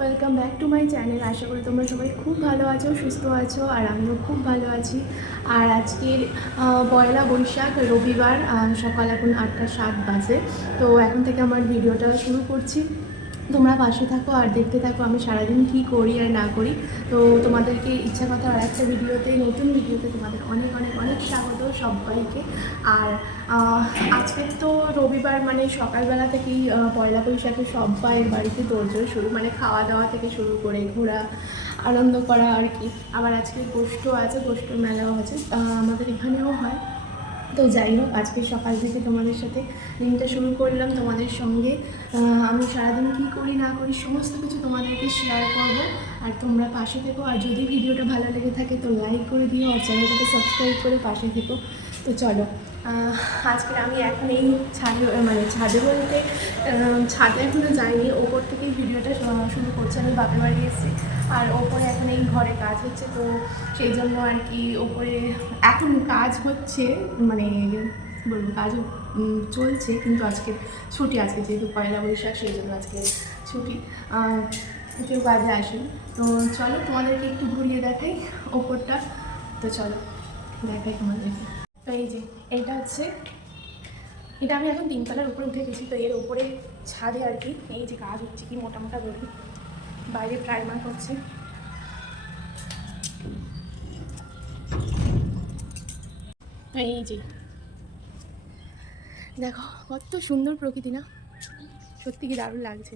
Welcome back to my channel. আশা করি তোমরা সবাই খুব ভালো আছো, সুস্থ আছো, আর আমিও খুব ভালো আছি। আর আজকের পয়লা বৈশাখ রবিবার, সকাল এখন 8টা 7 বাজে। তো এখন থেকে আমার ভিডিওটা শুরু করছি। তোমরা পাশে থাকো আর দেখতে থাকো আমি সারাদিন কী করি আর না করি। তো তোমাদেরকে ইচ্ছা কথা আর একটা ভিডিওতে, নতুন ভিডিওতে তোমাদের অনেক অনেক অনেক স্বাগত সবাইকে। আর আজকে তো রবিবার, মানে সকালবেলা থেকেই পয়লা বৈশাখে সবাইয়ের বাড়িতে তোড়জোড় শুরু, মানে খাওয়া দাওয়া থেকে শুরু করে ঘোরা, আনন্দ করা আর কি। আবার আজকে গোষ্ঠ আছে, গোষ্ঠ মেলাও আছে, আমাদের এখানেও হয়। তো যাই হোক, আজকে সকাল থেকে তোমাদের সাথে দিনটা শুরু করলাম তোমাদের সঙ্গে। আমি সারাদিন কী করি না করি সমস্ত কিছু তোমাদেরকে শেয়ার করবো। আর তোমরা পাশে থেকো, আর যদি ভিডিওটা ভালো লেগে থাকে তো লাইক করে দিও, আর চ্যানেলটাকে সাবস্ক্রাইব করে পাশে থেকো। তো চলো, আজকে আমি এখন এই ছাদে, মানে ছাদে বলতে ছাদে এখনও যাইনি, ওপর থেকেই ভিডিওটা শুরু করছি। আমি বাপের বাড়ি এসেছি, আর ওপরে এখন এই ঘরে কাজ হচ্ছে, তো সেই জন্য আর কি ওপরে এখন কাজ হচ্ছে, মানে বলবো কাজ চলছে, কিন্তু আজকে ছুটি, আজকে যেহেতু পয়লা বৈশাখ সেই জন্য আজকে ছুটি, কেউ কাজে আসেনি। তো চলো তোমাদেরকে একটু ঘুরিয়ে দেখাই ওপরটা। তো চলো দেখাই তোমাদেরকে। তো এই যে এইটা হচ্ছে, এটা আমি এখন 3তলার উপরে উঠে গেছি। তো এর উপরে ছাদে আর কি এই যে কাজ হচ্ছে, কি মোটা মোটা দড়ি, বাইরে প্রাইমার হচ্ছে। এই যে দেখো কত সুন্দর প্রকৃতি না, সত্যি কি দারুণ লাগছে।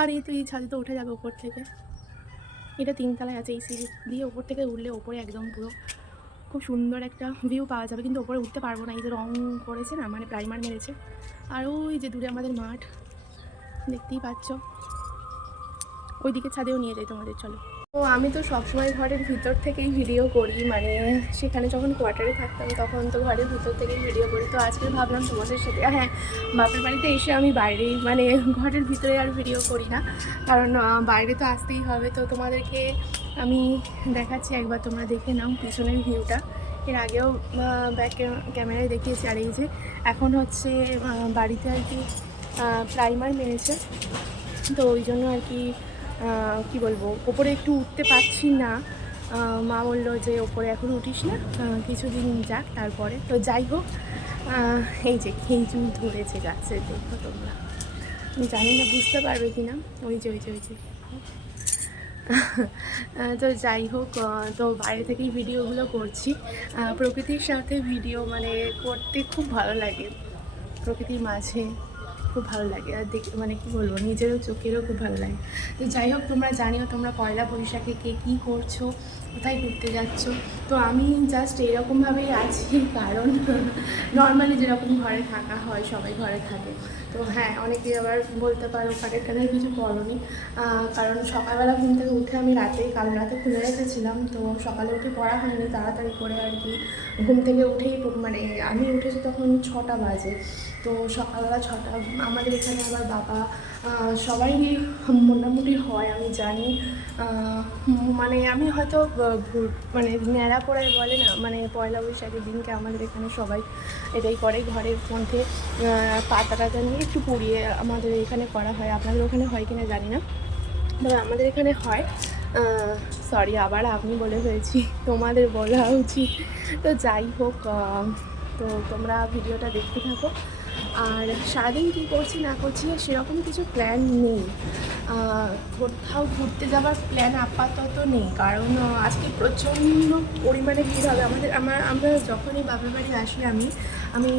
আর এই তো এই ছাদে তো উঠে যাবে ওপর থেকে, এটা 3তলায় আছে, এই সিঁড়ি দিয়ে ওপর থেকে উঠলে ওপরে একদম পুরো খুব সুন্দর একটা ভিউ পাওয়া যাবে। কিন্তু ওপরে উঠতে পারবো না, এই যে রং করেছে না, মানে প্রাইমার মেরেছে। আর ওই যে দূরে আমাদের মাঠ দেখতেই পাচ্ছ, ওই দিকে ছাদেও নিয়ে যাই তোমাদের, চলো। তো আমি তো সবসময় ঘরের ভিতর থেকেই ভিডিও করি, মানে সেখানে যখন কোয়ার্টারে থাকতাম তখন তো ঘরের ভিতর থেকেই ভিডিও করি। তো আজকে ভাবলাম তোমাদের সাথে, হ্যাঁ, বাপের বাড়িতে এসে আমি বাইরেই, মানে ঘরের ভিতরে আর ভিডিও করি না, কারণ বাইরে তো আসতেই হবে। তো তোমাদেরকে আমি দেখাচ্ছি, একবার তোমরা দেখে নাও পিছনের ভিউটা। এর আগেও ব্যাক ক্যামেরায় দেখিয়েছি। আর এই যে এখন হচ্ছে বাড়িতে আর কি প্রাইমার মেরেছে, তো ওই জন্য আর কি কী বলবো, ওপরে একটু উঠতে পারছি না। মা বললো যে ওপরে এখন উঠিস না, কিছুদিন যাক তারপরে। তো যাই হোক, এই যে খেজুর ধরেছে গাছে, দেখো তোমরা, জানি না বুঝতে পারবে কি না, ওই যে ওই যে ওই যে তো যাই হোক, তো বাইরে থেকেই ভিডিওগুলো করছি। প্রকৃতির সাথে ভিডিও মানে করতে খুব ভালো লাগে, প্রকৃতির মাঝে খুব ভালো লাগে। আর দেখে মানে কী বলবো, নিজেরও চোখেরও খুব ভালো লাগে। তো যাই হোক, তোমরা জানিও তোমরা পয়লা বৈশাখে কে কী করছো, কোথায় ঘুরতে যাচ্ছ। তো আমি জাস্ট এরকমভাবেই আছি, কারণ নর্মালি যেরকম ঘরে থাকা হয় সবাই ঘরে থাকে। তো হ্যাঁ, অনেকে আবার বলতে পারো কানের টানের কিছু করোনি, কারণ সকালবেলা ঘুম থেকে উঠে আমি কাল রাতে খুলে রেখেছিলাম, তো সকালে উঠে পড়া হয়নি, তাড়াতাড়ি করে আর কি ঘুম থেকে উঠেই, মানে আমি উঠেছি তখন 6টা বাজে। তো সকালবেলা 6টা, আমাদের এখানে আবার বাবা সবাইই মোটামুটি হয় আমি জানি, মানে আমি হয়তো মানে ন্যাড়া পড়ায় বলে না, মানে পয়লা বৈশাখের দিনকে আমাদের এখানে সবাই এটাই করে, ঘরের মধ্যে পাতা টাতা নিয়ে একটু পুড়িয়ে আমাদের এখানে করা হয়। আপনাদের ওখানে হয় কিনা জানি না, তবে আমাদের এখানে হয়। সরি, আবার আপনি বলে ফেলছি, তোমাদের বলা উচিত। তো যাই হোক, তো তোমরা ভিডিওটা দেখতে থাকো। আর সারাদিন কী করছি না করছি সেরকম কিছু প্ল্যান নেই, কোথাও ঘুরতে যাওয়ার প্ল্যান আপাতত নেই, কারণ আজকে প্রচণ্ড পরিমাণে ভিড় হবে আমরা যখনই বাপের বাড়ি আসি, আমি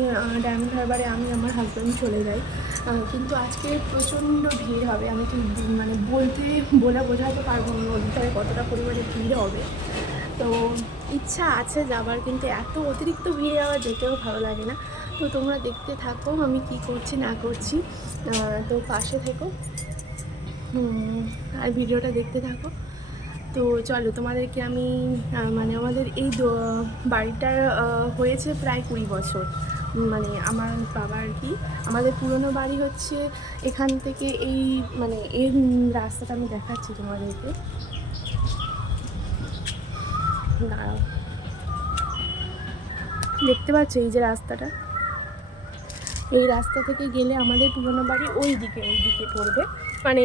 ডায়মন্ড হারবারে আমি আমার হাজব্যান্ড চলে যাই, কিন্তু আজকে প্রচণ্ড ভিড় হবে। আমি তো মানে বলে বোঝাতে পারবো না নদীটায় কতটা পরিমাণে ভিড় হবে। তো ইচ্ছা আছে যাবার, কিন্তু এত অতিরিক্ত ভিড়ে আবার যেতেও ভালো লাগে না। তো তোমরা দেখতে থাকো আমি কি করছি না করছি, তো পাশে থেকো আর ভিডিওটা দেখতে থাকো। তো চলো তোমাদেরকে আমি, মানে আমাদের এই বাড়িটার হয়েছে প্রায় 20 বছর, মানে আমার বাবা আর কি। আমাদের পুরনো বাড়ি হচ্ছে এখান থেকে, এই মানে এই রাস্তাটা আমি দেখাচ্ছি তোমাদেরকে, দাঁড়াও, দেখতে পাচ্ছ এই যে রাস্তাটা, এই রাস্তা থেকে গেলে আমাদের পুরনো বাড়ি ওই দিকে পড়বে। মানে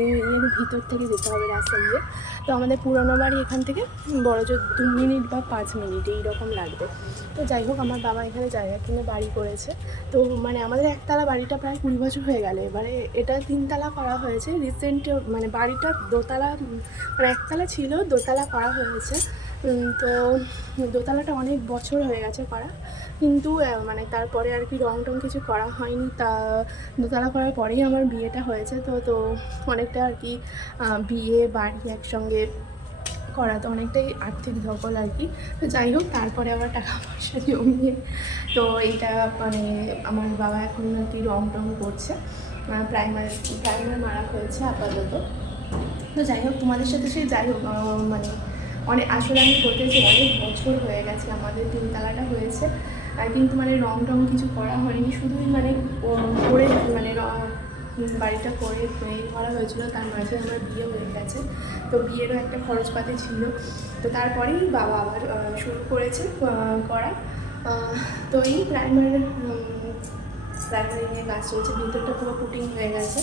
এর ভিতর থেকে যেতে হবে রাস্তা দিয়ে। তো আমাদের পুরোনো বাড়ি এখান থেকে বড়জোর 2 মিনিট বা 5 মিনিট এইরকম লাগবে। তো যাই হোক, আমার বাবা এখানে জায়গা কিনে বাড়ি করেছে। তো মানে আমাদের একতলা বাড়িটা প্রায় 20 বছর হয়ে গেল, এবারে এটা 3 তলা করা হয়েছে রিসেন্ট। মানে বাড়িটা দোতলা, মানে একতলা ছিল, দোতলা করা হয়েছে। তো দোতলাটা অনেক বছর হয়ে গেছে করা, কিন্তু মানে তারপরে আর কি রং টং কিছু করা হয়নি। তা দোতলা করার পরেই আমার বিয়েটা হয়েছে। তো অনেকটা আর কি বিয়ে বাড়ি একসঙ্গে করা, তো অনেকটাই আর্থিক ধকল আর কি। তো যাই হোক, তারপরে আবার টাকা পয়সা জমিয়ে তো এইটা মানে আমার বাবা এখন আর কি রং টং করছে, প্রাইমার মারা হয়েছে আপাতত। তো যাই হোক, তোমাদের সাথে সে যাই হোক মানে অনেক আসলে আমি বলতেছি অনেক বছর হয়ে গেছে আমাদের 3 তলাটা হয়েছে, কিন্তু মানে রং টং কিছু করা হয়নি, শুধুই মানে করে মানে বাড়িটা করে করা হয়েছিল। তার মাঝে আমার বিয়ে হয়ে গেছে, তো বিয়েরও একটা খরচপাতি ছিল। তো তারপরেই বাবা আবার শুরু করেছে করা। তো এই প্রাইমারি নিয়ে কাজ চলছে, ভিতরটা পুরো পুটিং হয়ে গেছে।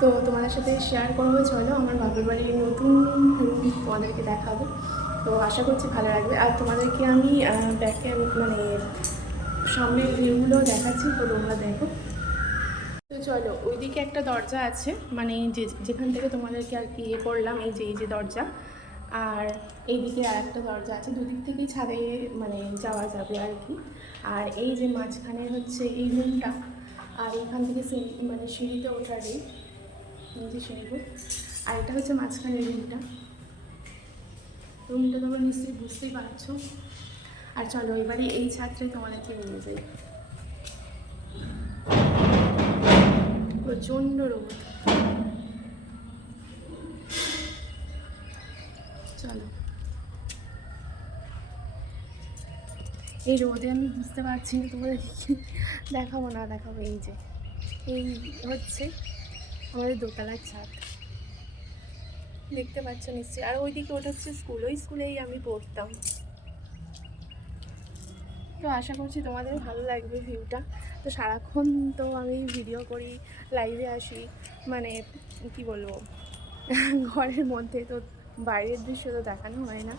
তো তোমাদের সাথে শেয়ার করবো, চলো আমার বাপের বাড়ির নতুন রুম তোমাদেরকে দেখাবো। তো আশা করছি ভালো লাগবে। আর তোমাদেরকে আমি ব্যাকে মানে সামনের ভিউগুলো দেখাচ্ছি, তো তোমরা দেখো। তো চলো, ওইদিকে একটা দরজা আছে, মানে যেখান থেকে তোমাদেরকে আর কি ইয়ে করলাম, এই যে দরজা। আর এইদিকে আর একটা দরজা আছে, দুদিক থেকেই ছাদে মানে যাওয়া যাবে আর কি। আর এই যে মাঝখানে হচ্ছে এই রুমটা, আর এইখান থেকে মানে সিঁড়িতে ওঠার এই যে সিঁড়িগুলো। আর এটা হচ্ছে মাঝখানের রুমটা তোমরা নিশ্চয়ই বুঝতেই পারছো। আর চলো এবারে এই ছাদটাই তোমাদেরকে নিয়ে যাই। প্রচণ্ড রোদ, চলো। এই রোদে আমি বুঝতে পারছি না তোমাদের দেখাবো না দেখাবো। এই যে এই হচ্ছে আমাদের দোতলার ছাদ, দেখতে পাচ্ছ নিশ্চয়ই। আর ওইদিকে ওটা হচ্ছে স্কুল, ওই স্কুলেই আমি পড়তাম। তো আশা করছি তোমাদের ভালো লাগবে ভিউটা। তো সারাক্ষণ তো আমি ভিডিও করি, লাইভে আসি, মানে কি বলবো ঘরের মধ্যে, তো বাইরের দৃশ্য তো দেখানো হয় না।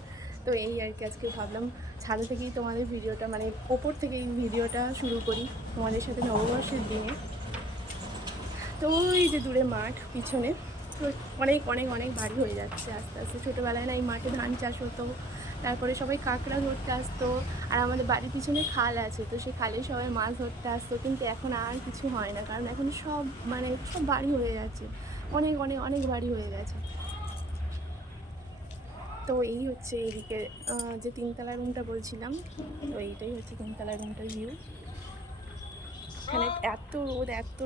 তো এই আর কি, আজকে ভাবলাম ছাদে থেকেই তোমাদের ভিডিওটা, মানে ওপর থেকে এই ভিডিওটা শুরু করি তোমাদের সাথে নববর্ষের দিনে। তো ওই যে দূরে মাঠ পিছনে, তো অনেক অনেক অনেক বাড়ি হয়ে যাচ্ছে আস্তে আস্তে। ছোটোবেলায় না এই মাঠে ধান চাষ হতো, তারপরে সবাই কাঁকড়া ধরতে আসতো। আর আমাদের বাড়ির পিছনে খাল আছে, তো সেই খালে সবাই মাছ ধরতে আসতো। কিন্তু এখন আর কিছু হয় না, কারণ এখন সব মানে সব বাড়ি হয়ে যাচ্ছে, অনেক অনেক অনেক বাড়ি হয়ে গেছে। তো এই হচ্ছে এইদিকে যে 3 তলা রুমটা বলছিলাম, তো এইটাই হচ্ছে 3 তলা রুমটার ভিউ। এখানে এত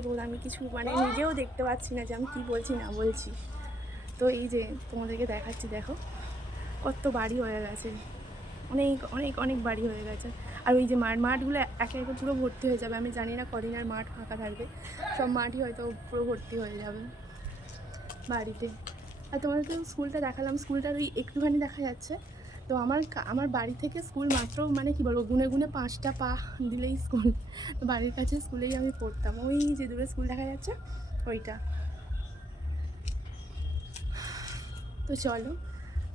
রোদ আমি কিছু মানে নিজেও দেখতে পাচ্ছি না যে আমি কী বলছি না বলছি। তো এই যে তোমাদেরকে দেখাচ্ছি, দেখো কত বাড়ি হয়ে গেছে, অনেক অনেক অনেক বাড়ি হয়ে গেছে। আর ওই যে মাঠগুলো একে একে পুরো ভর্তি হয়ে যাবে। আমি জানি না কদিন আর মাঠ ফাঁকা থাকবে, সব মাঠই হয়তো পুরো ভর্তি হয়ে যাবে বাড়িতে। আর তোমাদেরকে স্কুলটা দেখালাম, স্কুলটার ওই একটুখানি দেখা যাচ্ছে। তো আমার বাড়ি থেকে স্কুল মাত্র মানে কি বলবো, গুনে গুনে 5টা পা দিলেই স্কুল। তো বাড়ির কাছে স্কুলেই আমি পড়তাম, ওই যে দূরে স্কুল দেখা যাচ্ছে ওইটা। তো চলো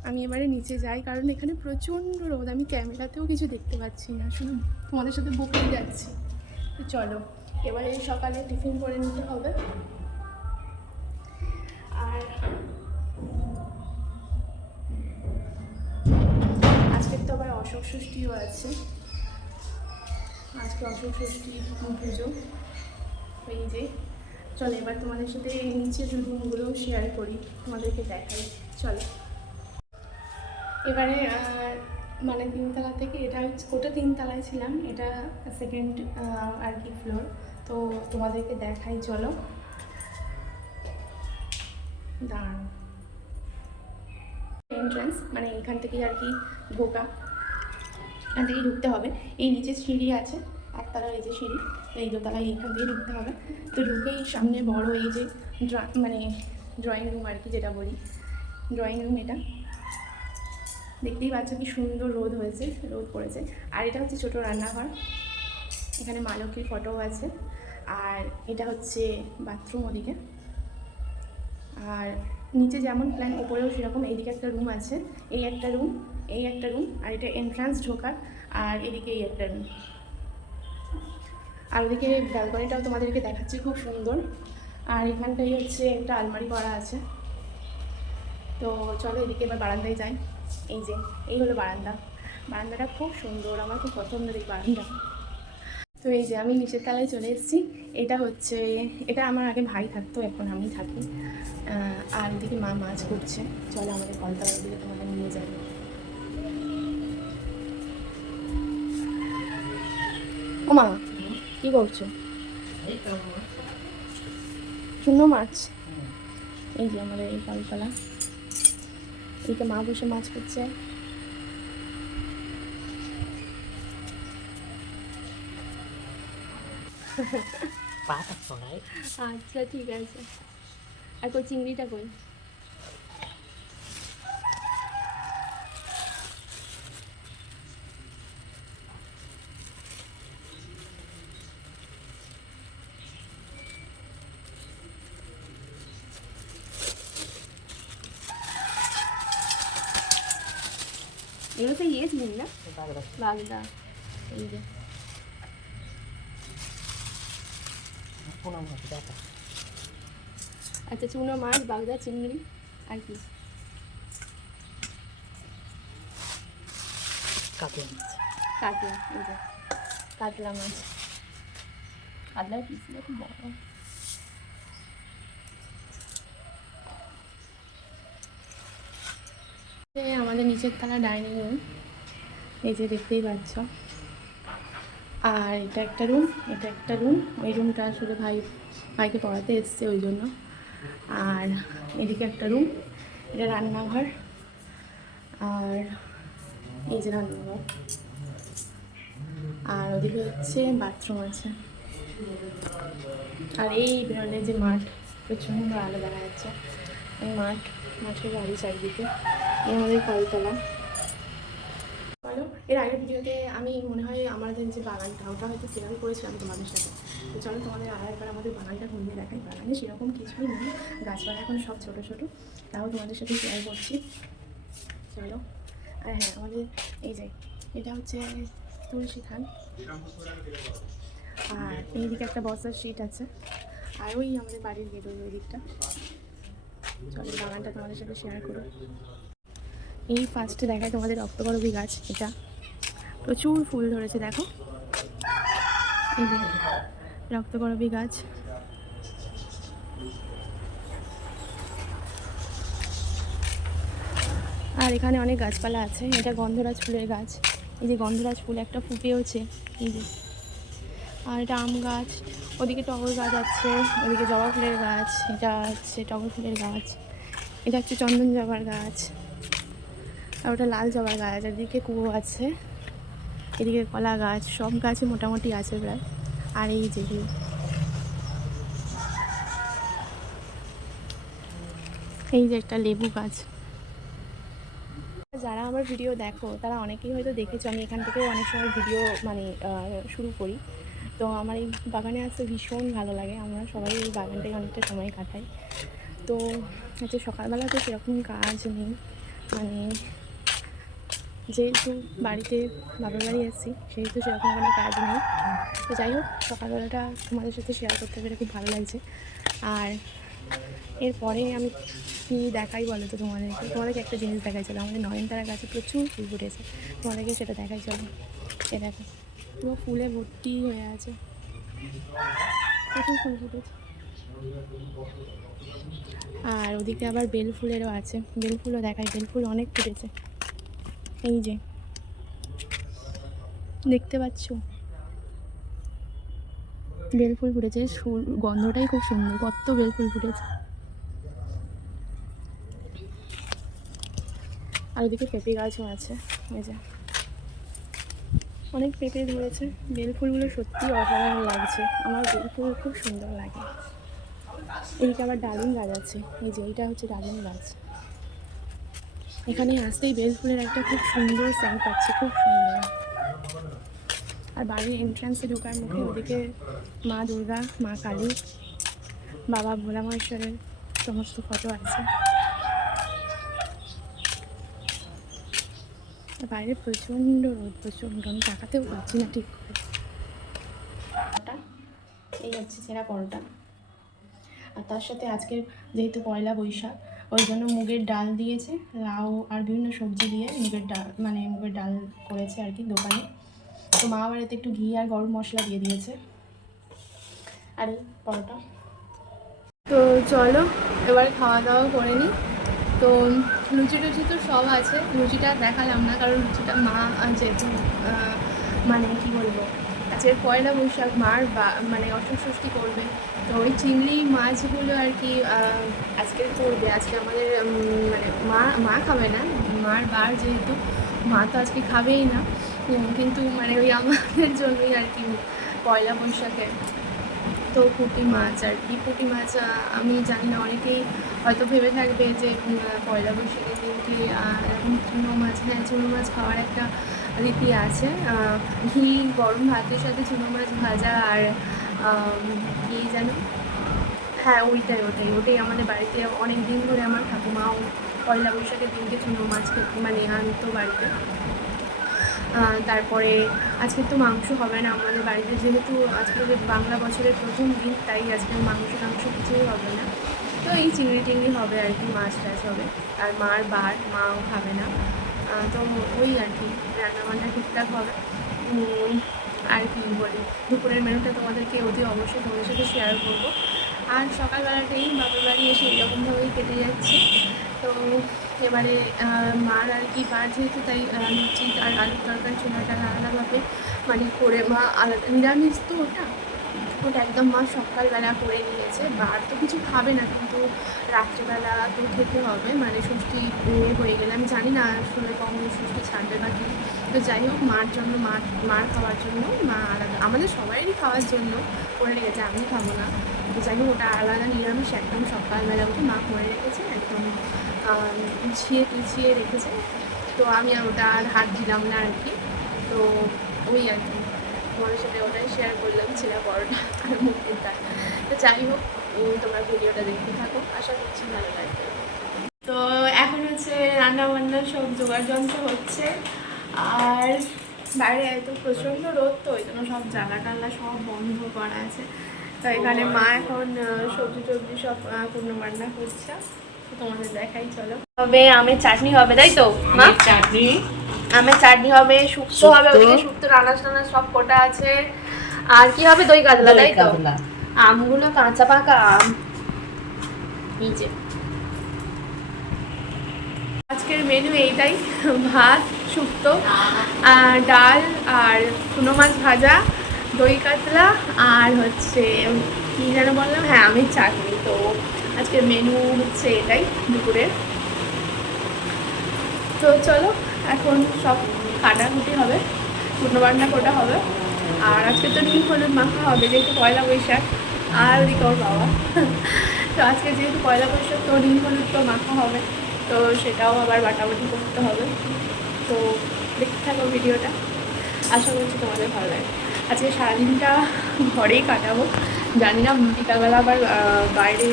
আমি এবারে নিচে যাই, কারণ এখানে প্রচণ্ড রোদ, আমি ক্যামেরাতেও কিছু দেখতে পাচ্ছি না, শুধু তোমাদের সাথে বকেই যাচ্ছি। তো চলো এবারে সকালে টিফিন করে নিতে হবে। আর আজকের তো আবার অশোক ষষ্ঠীও আছে, আজকে অশোক ষষ্ঠী পুজো। এই যে চলো এবার তোমাদের সাথে এই নিচের রুমগুলো শেয়ার করি, তোমাদেরকে দেখাই, চলো। এবারে মানে 3 তলা থেকে এটা ওটা 3 তলায় ছিলাম, এটা সেকেন্ড আর কি ফ্লোর। তো তোমাদেরকে দেখাই, চলো। দাঁড়ান, এন্ট্রান্স মানে এখান থেকেই আর কি ঢোকা, এখান থেকেই ঢুকতে হবে। এই নিচে সিঁড়ি আছে, একতলার এই যে সিঁড়ি, এই দোতলায় এইখান থেকে ঢুকতে হবে। তো ঢুকেই সামনে বড় এই যে মানে ড্রয়িং রুম আর কি, যেটা বলি ড্রয়িং রুম, এটা দেখতেই পাচ্ছ কি সুন্দর রোদ পড়েছে। আর এটা হচ্ছে ছোটো রান্নাঘর, এখানে মা লক্ষ্মীর ফটোও আছে। আর এটা হচ্ছে বাথরুম ওদিকে। আর নিচে যেমন প্ল্যান উপরেও সেরকম। এইদিকে একটা রুম আছে, এই একটা রুম, এই একটা রুম, আর এটা এন্ট্রান্স ঢোকার, আর এদিকে এই একটা রুম। আর ওদিকে ব্যালকনিটাও তোমাদেরকে দেখাচ্ছি, খুব সুন্দর। আর এখানটাই হচ্ছে একটা আলমারি করা আছে। তো চলো এদিকে এবার বারান্দায় যাই। এই যে এই হলো বারান্দা। বারান্দাটা খুব সুন্দর, আমার খুব পছন্দের এই বারান্দা। তো এই যে আমি নিচের তলায় চলে এসেছি। এটা আমার আগে ভাই থাকতো, এখন আমি থাকি। আর এদিকে মা মাছ করছে। চলো আমাদের কলতলার দিকে তোমাদের নিয়ে যাই। ও মা, কি করছো? চুনো মাছ। এই যে আমাদের এই কলতলা, এইটা মা বসে মাছ করছে। আচ্ছা ঠিক আছে। আর কই চিংড়িটা কই? এগুলো তো চিংড়ি না, বাগদা। এই যে আচ্ছা, চুনো মাছ, বাগদা, চিংড়ি, আর কি? কাতলা মাছ। কাতলা, এই যে কাতলা মাছ। কাতলার পিসগুলো খুব বড়। আমাদের নিচের তলা ডাইনিং রুম, এই যে দেখতেই পাচ্ছ। আর এটা একটা রুম, এটা একটা রুম। ওই রুমটা আসলে ভাইকে পড়াতে এসছে ওই জন্য। আর এদিকে একটা রুম, এটা রান্নাঘর। আর এই যে রান্নাঘর। আর ওদিকে হচ্ছে বাথরুম আছে। আর এই বেরোলে যে মাঠ, প্রচণ্ড আলো দেখা যাচ্ছে। এই মাঠের বাড়ি চারিদিকে। এই আমাদের কলতলা। বলো, এর আগের ভিডিওতে আমি মনে হয় আমাদের যে বাগানটা, ওটা হয়তো শেয়ার করেছিলাম তোমাদের সাথে। তো চলো তোমাদের একবার আমাদের বাগানটা ঘুরিয়ে দেখাই। বাগানে সেরকম কিছুই নেই, গাছপালা এখন সব ছোটো ছোটো, তাও তোমাদের সাথে শেয়ার করছি। চলো। আর হ্যাঁ, আমাদের এই যে এটা হচ্ছে তুলসী থান। আর এইদিকে একটা বসার সিট আছে। আর ওই আমাদের বাড়ির গেট, ওই দিকটা। চলো বাগানটা তোমাদের সাথে শেয়ার করো। এই ফার্স্টে দেখায় তোমাদের রক্তকরবী গাছ। এটা প্রচুর ফুল ধরেছে, দেখো। এই যে রক্তকরবী গাছ। আর এখানে অনেক গাছপালা আছে। এটা গন্ধরাজ ফুলের গাছ। এই যে গন্ধরাজ ফুল একটা ফুটেওছে, এই যে। আর এটা আম গাছ। ওদিকে টগর গাছ আছে, ওদিকে জবা ফুলের গাছ। এটা হচ্ছে টগর ফুলের গাছ। এটা হচ্ছে চন্দন জবার গাছ। আর ওটা লাল জবার গাছ। এদিকে কুয়ো আছে, এদিকে কলা গাছ। সব গাছই মোটামুটি আছে প্রায়। আর এই যে একটা লেবু গাছ। যারা আমার ভিডিও দেখো তারা অনেকেই হয়তো দেখেছো, আমি এখান থেকেও অনেক সময় ভিডিও শুরু করি। তো আমার এই বাগানে আসতে ভীষণ ভালো লাগে। আমরা সবাই এই বাগানটায় অনেকটা সময় কাটাই। তো হচ্ছে সকালবেলা তো সেরকম কাজ নেই, যেহেতু বাড়িতে বাবার বাড়ি এসেছি, সেহেতু সেরকম কোনো কাজ নেই। তো যাই হোক, সকালবেলাটা তোমাদের সাথে শেয়ার করতে পেরে খুব ভালো লাগছে। আর এরপরে আমি কী দেখাই বলো তো তোমাদেরকে একটা জিনিস দেখাই চলো। আমাদের নয়নতারা গাছে প্রচুর ফুল ফুটেছে, তোমাদেরকে সেটা দেখাই চলো। এ দেখো, পুরো ফুলে ভর্তি হয়ে আছে, প্রচুর ফুল ফুটেছে। আর ওদিকে আবার বেল ফুলেরও আছে, বেল ফুলও দেখায়। বেল ফুল অনেক ফুটেছে, এই যে দেখতে পাচ্ছ বেল ফুল ফুটেছে। গন্ধটাই খুব সুন্দর, কত বেল ফুল ফুটেছে। আর ওদিকে পেঁপে গাছও আছে, এই যে অনেক পেঁপে ধরেছে। বেল ফুলগুলো সত্যি অসাধারণ লাগছে, আমার বেল ফুল খুব সুন্দর লাগে। এদিকে আবার ডালিম গাছ আছে, এই যে এইটা হচ্ছে ডালিম গাছ। এখানে আসতেই বেল ফুলের একটা খুব সুন্দর সেন্ট পাচ্ছে, খুব সুন্দর। আর বাড়ির এন্ট্রান্সে ঢোকার মুখে ওদিকে মা দুর্গা, মা কালী, বাবা ভোলা মহেশ্বরের সমস্ত ফটো আছে। বাইরে প্রচণ্ড রোদ, প্রচণ্ড, আমি তাকাতেও পারছি না ঠিক করে। এই হচ্ছে ছেঁড়া পরোটা, আর তার সাথে আজকের যেহেতু পয়লা বৈশাখ ওই জন্য মুগের ডাল দিয়েছে, লাউ আর বিভিন্ন সবজি দিয়ে মুগের ডাল, মানে মুগের ডাল করেছে আর কি দোকানে। তো মা বাড়িতে একটু ঘি আর গরম মশলা দিয়ে দিয়েছে। আর এই পরোটা। তো চলো এবার খাওয়া দাওয়া করে নিই। তো লুচি টুচি তো সব আছে, লুচিটা দেখালাম না কারণ লুচিটা মা যেহেতু মানে কি বলবো, আজকে পয়লা বৈশাখ মার মানে অষ্টম ষষ্ঠী করবে, তো ওই চিংড়ি মাছগুলো আর কি আজকে করবে। আজকে আমাদের মানে মা খাবে না, মার বার যেহেতু, মা তো আজকে খাবেই না, কিন্তু মানে ওই আমাদের জন্যই আর কি পয়লা বৈশাখে। তো পুঁটি মাছ আর কি, পুঁটি মাছ আমি জানি না, অনেকেই হয়তো ভেবে থাকবে যে পয়লা বৈশাখের দিনকে এরকম চুনো মাছ, হ্যাঁ চুনো মাছ খাওয়ার একটা রীতি আছে। ঘি গরম ভাতের সাথে চুনো মাছ ভাজা আর কি যেন, হ্যাঁ ওটাই আমাদের বাড়িতে অনেক দিন ধরে আমার ঠাকুমাও পয়লা বৈশাখের দিনকে চুনো মাছ মানে আনতো বাড়িতে। তারপরে আজকে তো মাংস হবে না আমাদের বাড়িতে, যেহেতু আজকে বাংলা বছরের প্রথম দিন, তাই আজকে মাংস কিছুই হবে না। তো এই চিংড়ি টিংড়ি হবে আর কি, মাছ টাছ হবে। আর মার বার, মাও খাবে না, তো ওই আর কি রান্নাবান্না ঠিকঠাক হবে। আর কি বলি, দুপুরের মেনুটা তোমাদেরকে অবশ্যই তোমাদের সাথে শেয়ার করবো। আর সকালবেলাটাই বাবার বাড়ি এসে এরকমভাবেই কেটে যাচ্ছে। তো এবারে মার আর কি বার যেহেতু, তাই লুচি আর আলুর তরকারি ছোলাটা আলাদাভাবে মানে করে, মা আলাদা নিরামিষ তো ওটা একদম মা সকালবেলা করে নিয়েছে। বার তো কিছু খাবে না, কিন্তু রাত্রেবেলা তো খেতে হবে, মানে ষষ্ঠী হয়ে গেলে, আমি জানি না আসলে কখন ষষ্ঠী ছাড়বে বা কি। তো যাই হোক মার জন্য, মার খাওয়ার জন্য মা আলাদা, আমাদের সবারই খাওয়ার জন্য করে রেখেছে, আমি খাবো না। তো যাই হোক ওটা আলাদা নিরামিষ একদম সকালবেলা উঠে মা করে রেখেছে, একদম গুছিয়ে রেখেছে। তো আমি ওটা আর হাত দিলাম না আর কি। তো ওই আর কি তোমাদের সাথে ওটাই শেয়ার করলাম, ছেঁড়া পরোটা আর মুগের ডাল। তো যাই হোক তোমরা ভিডিওটা দেখতে থাকো, আশা করছি ভালো লাগবে। তো এখন হচ্ছে রান্নাবান্না সব জোগাড় যন্ত্র হচ্ছে, আর বাইরে এত প্রচণ্ড রোদ, তো ওই জন্য সব জানলা টাল্লা সব বন্ধ করা আছে। তো এখানে মা এখন সবজি টবজি সব পূর্ণ রান্না করছে, তোমাদের দেখাই চলো। হবে আমের চাটনি হবে, তাই তো মা? চাটনি, আমের চাটনি হবে, শুক্তো হবে, ওদিকে শুক্তো রান্না টান্না সব কোটা আছে। আর কি হবে? দই কাতলা, তাই তো? আমগুলো কাঁচা পাকা আম। নিচে আজকের মেনু এইটাই, ভাত, শুক্তো, ডাল আর চুনো মাছ ভাজা, দই কাতলা, আর হচ্ছে কী যেন বললাম, হ্যাঁ আমের চাটনি। তো আজকের মেনু হচ্ছে এটাই দুপুরের। তো চলো এখন সব কাটাকুটি হবে, পূর্ণ রান্না করা হবে। আর আজকে তো ডিম হলুদ মাখা হবে, যেহেতু পয়লা বৈশাখ। আর ওদিকে ওর বাবা তো আজকে যেহেতু পয়লা বৈশাখ, তো ডিম হলুদ তো মাখা হবে, তো সেটাও আবার বাটাবাটি করতে হবে। তো দেখতে থাকো ভিডিওটা, আশা করছি তোমাদের ভালো লাগে। আজকে সারাদিনটা ঘরেই কাটাবো, জানি না বিকালবেলা আবার বাইরে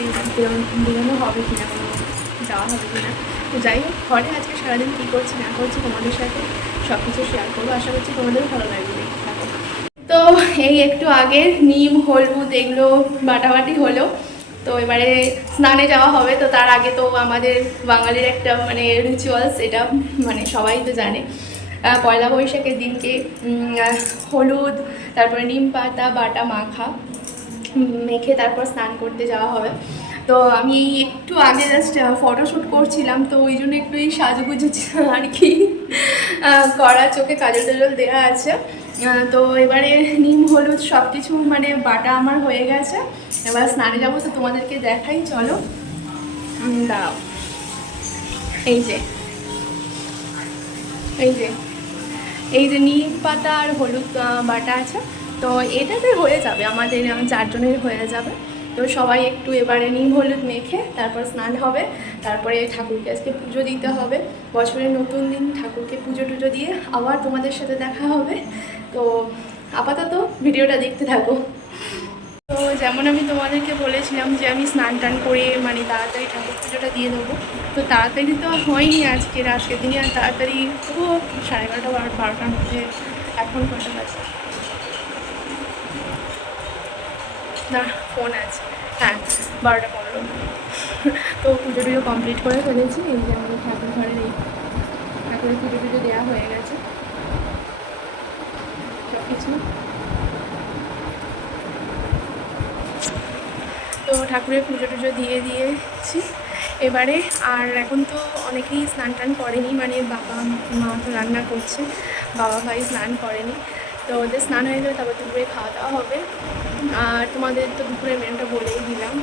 বেরোনো হবে কিনা, কোনো যাওয়া হবে কিনা। তো যাই হোক ঘরে আজকে সারাদিন কী করছি না করছি তোমাদের সাথে সব কিছু শেয়ার করবো, আশা করছি তোমাদেরও ভালো লাগবে দেখতে থাকো। তো এই একটু আগে নিম হলুদ এগুলো বাটাবাটি হলো, তো এবারে স্নানে যাওয়া হবে। তো তার আগে তো আমাদের বাঙালির একটা মানে রিচুয়ালস, এটা মানে সবাই তো জানে, পয়লা বৈশাখের দিনকে হলুদ, তারপরে নিম পাতা বাটা মাখা মেখে তারপর স্নান করতে যাওয়া হবে। তো আমি একটু আগে জাস্ট ফটোশ্যুট করছিলাম, তো ওই জন্য একটু এই সাজুগুজু আর কি করা, চোখে কাজল টাজল দেওয়া আছে। তো এবারে নিম হলুদ সব কিছু মানে বাটা আমার হয়ে গেছে, এবার স্নানে যাবো। তো তোমাদেরকে দেখাই চলো, দাঁড়াও। এই যে এই যে নিম পাতা আর হলুদ বাটা আছে, তো এটাতে হয়ে যাবে আমাদের 4 জনের হয়ে যাবে। তো সবাই একটু এবারে নিম হলুদ মেখে তারপর স্নান হবে, তারপরে ঠাকুরকে আজকে পুজো দিতে হবে, বছরের নতুন দিন ঠাকুরকে পুজো টুজো দিয়ে আবার তোমাদের সাথে দেখা হবে। তো আপাতত ভিডিওটা দেখতে থাকো। তো যেমন আমি তোমাদেরকে বলেছিলাম যে আমি স্নান টান করে মানে তাড়াতাড়ি ঠাকুর পুজোটা দিয়ে দেবো, তো তাড়াতাড়ি তো হয়নি আজকের দিনে, আর তাড়াতাড়ি তবুও 11:30 12টার মধ্যে। এখন কটা বাজে না, ফোন আছে, হ্যাঁ 12টা 15। তো পুজো টুজো কমপ্লিট করে ফেলেছি। এই যে আমাদের ঠাকুর ঘরের এই ঠাকুরের পুজো টুজো দেওয়া হয়ে গেছে সব কিছু। তো ঠাকুরের পুজো টুজো দিয়ে দিয়েছি এবারে। আর এখন তো অনেকেই স্নান টান করেনি, মানে বাবা মা তো রান্না করছে, বাবা ভাই স্নান করেনি। তো ওদের স্নান হয়ে গেলে তারপর দুপুরে খাওয়া দাওয়া হবে। আর তোমাদের তো দুপুরের মেনুটা বলেই দিলাম।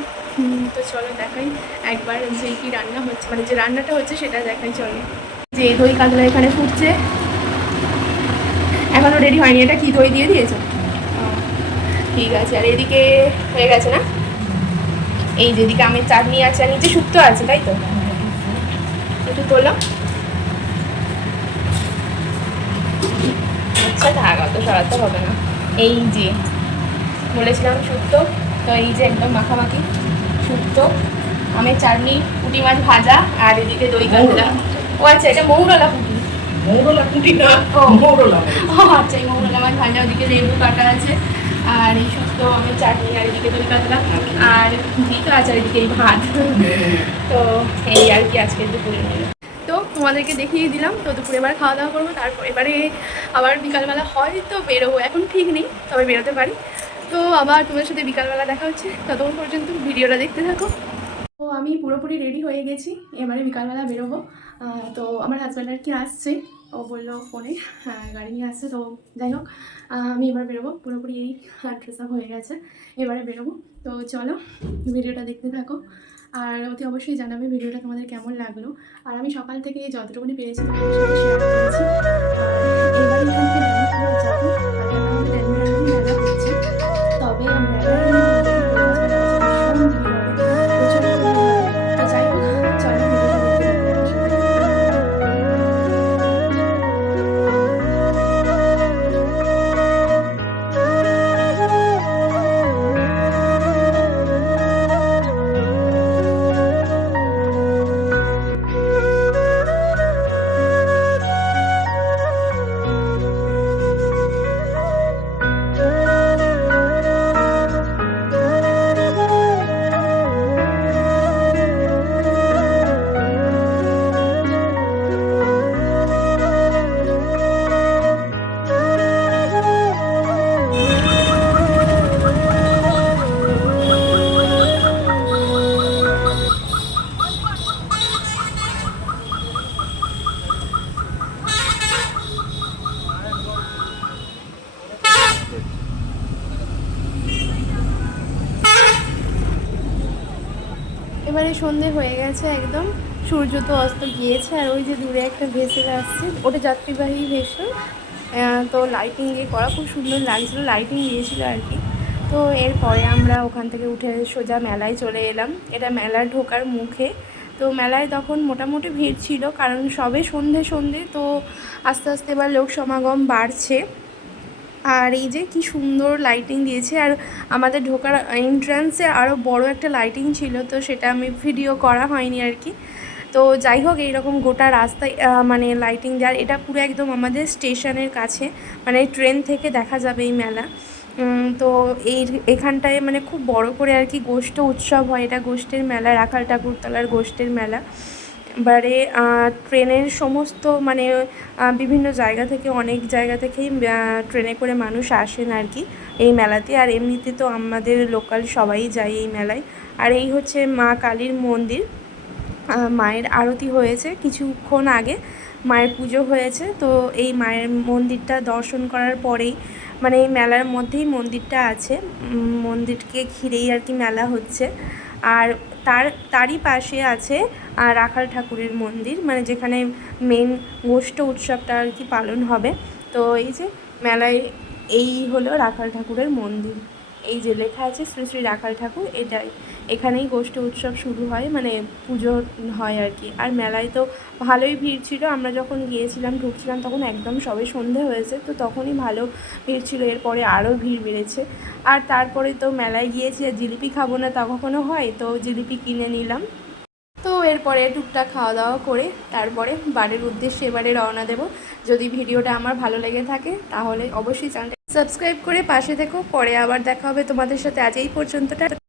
তো চলো দেখাই একবার যে কী রান্না হচ্ছে, মানে যে রান্নাটা হচ্ছে সেটা দেখাই। চলো, যে দই কাতলা এখানে ফুটছে, এখনও রেডি হয়নি। এটা কি দই দিয়ে দিয়েছো? ঠিক আছে। আর এদিকে হয়ে গেছে না, এই যেদিকে আমের চাটনি আছে আর নিচে শুক্তো আছে, তাই তো? একটু তোলো। আচ্ছা থাক, অত সরাতে হবে না। এই যে বলেছিলাম শুক্তো, তো এই যে একদম মাখামাখি শুক্তো, আমের চাটনি, পুঁটি মাছ ভাজা, আর এদিকে দই কাতলা। ও আচ্ছা, এটা মৌরলা পুঁটি। মৌরলা পুঁটি না, ও মৌরলা। আচ্ছা, এই মৌরলা মাছ ভাজা, ওদিকে লেবু কাটা আছে, আর এই শুক্তো আমের চাটনি, আর এদিকে দই কাতলা, আর ঘি তো আছে, আর এদিকে এই ভাত। তো এই আর কি আজকে দুপুরে নিয়ে। তো তোমাদেরকে দেখিয়ে দিলাম। তো দুপুরে এবার খাওয়া দাওয়া করবো, তারপর এবারে আবার বিকালবেলা হয়তো বেরোবো, এখন ঠিক নেই, তবে বেরোতে পারি। তো আবার তোমাদের সাথে বিকালবেলা দেখা হচ্ছে, ততক্ষণ পর্যন্ত ভিডিওটা দেখতে থাকো। তো আমি পুরোপুরি রেডি হয়ে গেছি, এবারে বিকালবেলা বেরোবো। তো আমার হাজব্যান্ড আর কি আসছে, ও বললো ফোনে গাড়ি নিয়ে আসছে। তো যাই হোক, আমি এবার বেরোবো, পুরোপুরি এই ড্রেস আপ হয়ে গেছে, এবারে বেরোবো। তো চলো ভিডিওটা দেখতে থাকো, আর অতি অবশ্যই জানাবে ভিডিওটা তোমাদের কেমন লাগলো। আর আমি সকাল থেকে যতটুকুনি পেরেছি তোমাদের সাথে শেয়ার করেছি। আর এবারে এখান থেকে ড্যানিপুর যাবো, আর আমাদের ড্যানিপুর মেলা হচ্ছে, তবে মেলায় আমি বলতে কি বলতে চাই যে ভীষণ ভিড় হবে, প্রচণ্ড ভিড় হবে। তো যাই হোক, চলো ভিডিওটা দেখতে থাকো আমার সাথে। এবারে সন্ধে হয়ে গেছে একদম, সূর্য তো অস্ত গিয়েছে। আর ওই যে দূরে একটা ভেসেল আসছে, ওটা যাত্রীবাহী ভেসেল। তো লাইটিং দিয়ে করা, খুব সুন্দর লাগছিলো, লাইটিং দিয়েছিলো আর কি। তো এরপরে আমরা ওখান থেকে উঠে সোজা মেলায় চলে এলাম, এটা মেলার ঢোকার মুখে। তো মেলায় তখন মোটামুটি ভিড় ছিল, কারণ সবে সন্ধে, তো আস্তে আস্তে এবার লোক সমাগম বাড়ছে। আর এই যে কি সুন্দর লাইটিং দিয়েছে, আর আমাদের ঢোকার এন্ট্রান্সে আরও বড় একটা লাইটিং ছিল, তো সেটা আমি ভিডিও করা হয়নি আর কি। তো যাই হোক, এইরকম গোটা রাস্তায় মানে লাইটিং দেওয়ার, এটা পুরো একদম আমাদের স্টেশনের কাছে, মানে ট্রেন থেকে দেখা যাবে এই মেলা। তো এখানটায় মানে খুব বড় করে আর কি গোষ্ঠ উৎসব হয়, এটা গোষ্ঠের মেলা, রাখাল ঠাকুরতলার গোষ্ঠের মেলা। এবারে ট্রেনের সমস্ত মানে বিভিন্ন জায়গা থেকে, অনেক জায়গা থেকেই ট্রেনে করে মানুষ আসেন আর কি এই মেলাতে। আর এমনিতে তো আমাদের লোকাল সবাই যায় এই মেলায়। আর এই হচ্ছে মা কালীর মন্দির, মায়ের আরতি হয়েছে কিছুক্ষণ আগে, মায়ের পুজো হয়েছে। তো এই মায়ের মন্দিরটা দর্শন করার পরেই, মানে এই মেলার মধ্যেই মন্দিরটা আছে, মন্দিরকে ঘিরেই আর কি মেলা হচ্ছে। আর তারই পাশে আছে রাখাল ঠাকুরের মন্দির, মানে যেখানে মেন গোষ্ঠ উৎসবটা আর কি পালন হবে। তো এই যে মেলায় এই হলো রাখাল ঠাকুরের মন্দির, এই যে লেখা আছে শ্রী শ্রী রাখাল ঠাকুর, এটাই। এখানেই গোষ্ঠী উৎসব শুরু হয়, মানে পুজো হয় আর কি। আর মেলায় তো ভালোই ভিড় ছিল, আমরা যখন গিয়েছিলাম ঢুকছিলাম তখন একদম সবে সন্ধে হয়েছে, তো তখনই ভালো ভিড় ছিল। এরপরে আরও ভিড় বেড়েছে। আর তারপরে তো মেলায় গিয়েছি, আর জিলিপি খাবো না তা কখনো হয়, তো জিলিপি কিনে নিলাম। তো এরপরে টুকটাক খাওয়া দাওয়া করে তারপরে বাড়ির উদ্দেশ্যে এবারে রওনা দেব। যদি ভিডিওটা আমার ভালো লেগে থাকে তাহলে অবশ্যই চ্যানেলটা সাবস্ক্রাইব করে পাশে থেকো। পরে আবার দেখা হবে তোমাদের সাথে। আজ এই পর্যন্ত।